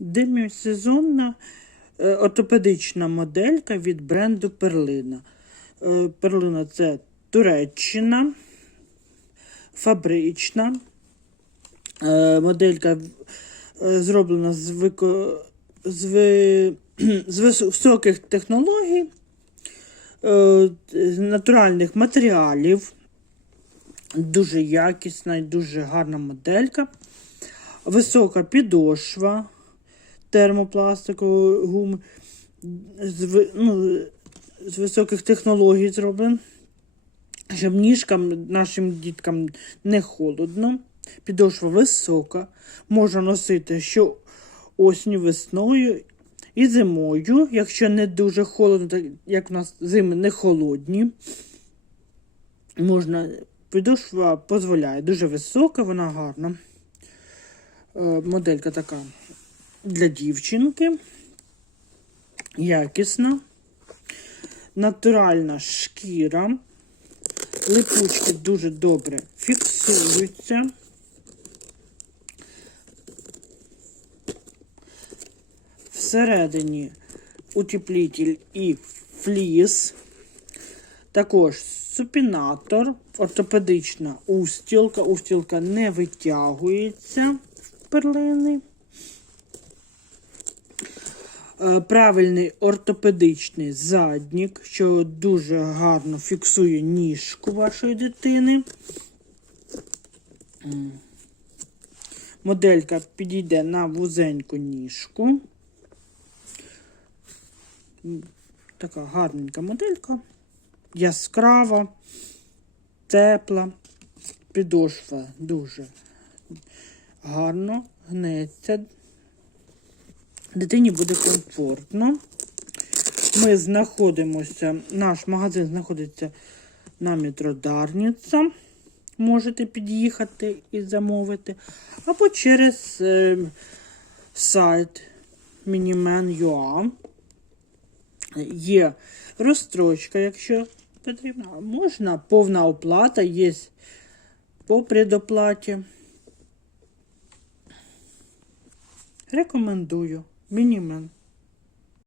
демісезонна е, ортопедична моделька від бренду Перлина. Е, Перлина це Туреччина, фабрична. Е, Моделька зроблена з, вико... з, ви... з високих технологій, натуральних матеріалів. Дуже якісна і дуже гарна моделька. Висока підошва термопластикової гуми. З, ну, з високих технологій зроблена. Щоб ніжкам нашим діткам не холодно. Підошва висока. Можна носити що осінню, весною і зимою, якщо не дуже холодно, так як у нас зими не холодні. Можна, підошва дозволяє, дуже висока, вона гарна. Е, моделька така для дівчинки. Якісна. Натуральна шкіра. Липучки дуже добре фіксуються. Всередині утеплитель і фліс. Також супінатор, ортопедична устілка. Устілка не витягується в перлини. Е, Правильний ортопедичний заднік, що дуже гарно фіксує ніжку вашої дитини. Моделька підійде на вузеньку ніжку. Така гарненька моделька. Яскрава, тепла, підошва дуже гарно гнеться. Дитині буде комфортно. Ми знаходимося, наш магазин знаходиться на метро Дарниця. Можете під'їхати і замовити. Або через е, сайт Miniman.ua. Є розстрочка, якщо потрібно. Можна повна оплата, є по предоплаті. Рекомендую. minimum.